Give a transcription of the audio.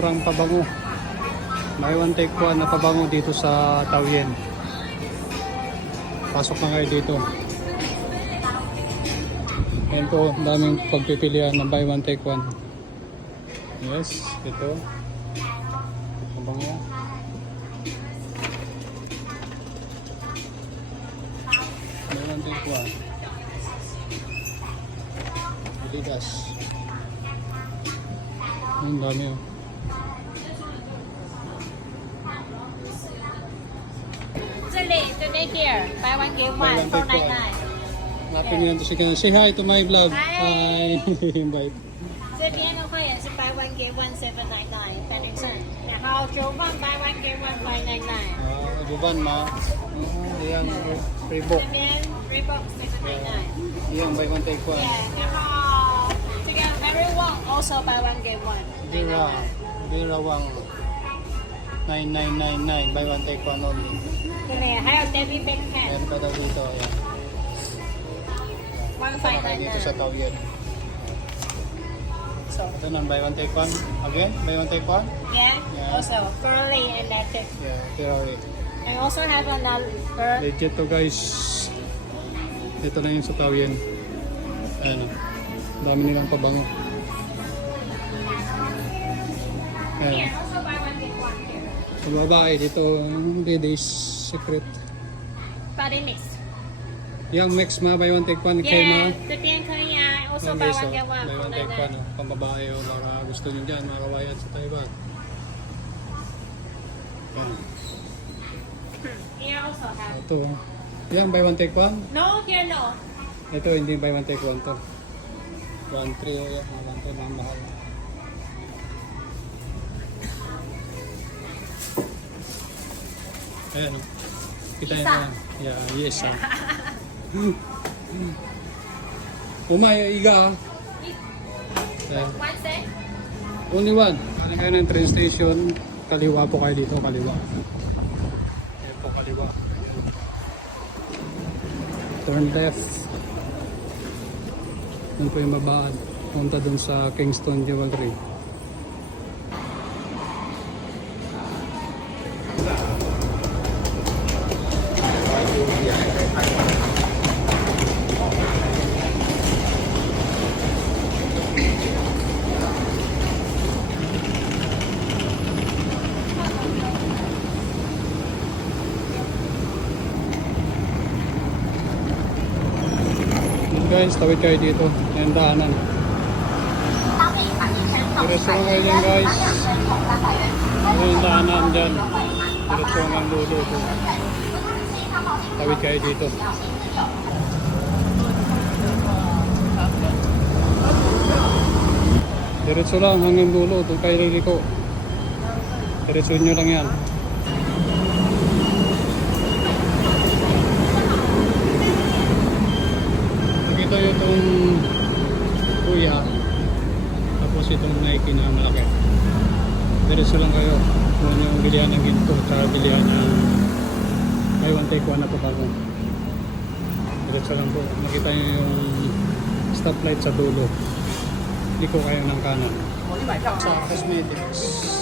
murang pabango. May one take one na pabango dito sa Taoyen. Pasok na kayo dito. Ayan po, daming pagpipilian ng buy one take one. Yes, ito. Pabango. Buy one take one. Adidas. Ang dami oh. Only today here. Buy one get one for nine nine. Happy yeah. si Kenya. Say hi to my vlog. Hi. Bye. So piano ko yan, so buy one get one seven nine nine. Connection. Now Jovan buy one get one five nine nine. Ah, Jovan ma. Ah, ayan, free book. Ayan, free. Ayan, buy one take one. Yeah. Now, so again, very also buy one get one. Zero. Zero one. 9999 buy one take one only. Sino yan? Hayo, Debbie Beckham. Meron ka daw dito. Ayan. Tama kayo dito sa 1,599. So, Ito na, buy one take one. Again, buy one take one. yeah? Yeah. Also, curly and that's. Yeah, pero. I also have another fur. Legit to guys. Ito na yung sa tawid. Ayan. Oh. Dami nilang pabango. Ayan. Sa babae, dito, anong ladies secret? Pare mix. Yung mix ma, buy one take one kay ma. Yes, depend ko niya. Also, buy one get one. Buy one take one, oh. pambabae o para gusto nyo dyan, mga kawayan sa Taiwan. Ayan. Yeah, also have. Ito. Yan, buy one take one? No, here no. Ito, hindi buy one take one to. One three, yan, yeah, one three, mahal. Ayan, oh. Kita Isa. yan. Yeah, yes, ah. Umay, iga, ah. Ayan. One sec. Only one. Galing kayo ng train station, kaliwa po kayo dito, kaliwa. Ayan po, kaliwa. Ayan. Turn left. Yan po yung mabaan. Punta dun sa Kingston Jewelry. Guys, tawid kayo dito. Yung daanan. Diretso lang kayo dyan guys. Yung daanan dyan. Diretso lang dulo ito. Tawid kayo dito. Diretso lang hanggang dulo. Doon kayo liliko. Diretso nyo lang yan. Yung itong kuya. Tapos itong Nike na malaki. Diretso lang kayo. Kung ano yung bilihan ng ginto at bilihan ng buy one take one na pabago. Diretso lang po. Nakita nyo yung stoplight sa dulo. Liko kayo ng kanan. Sa cosmetics.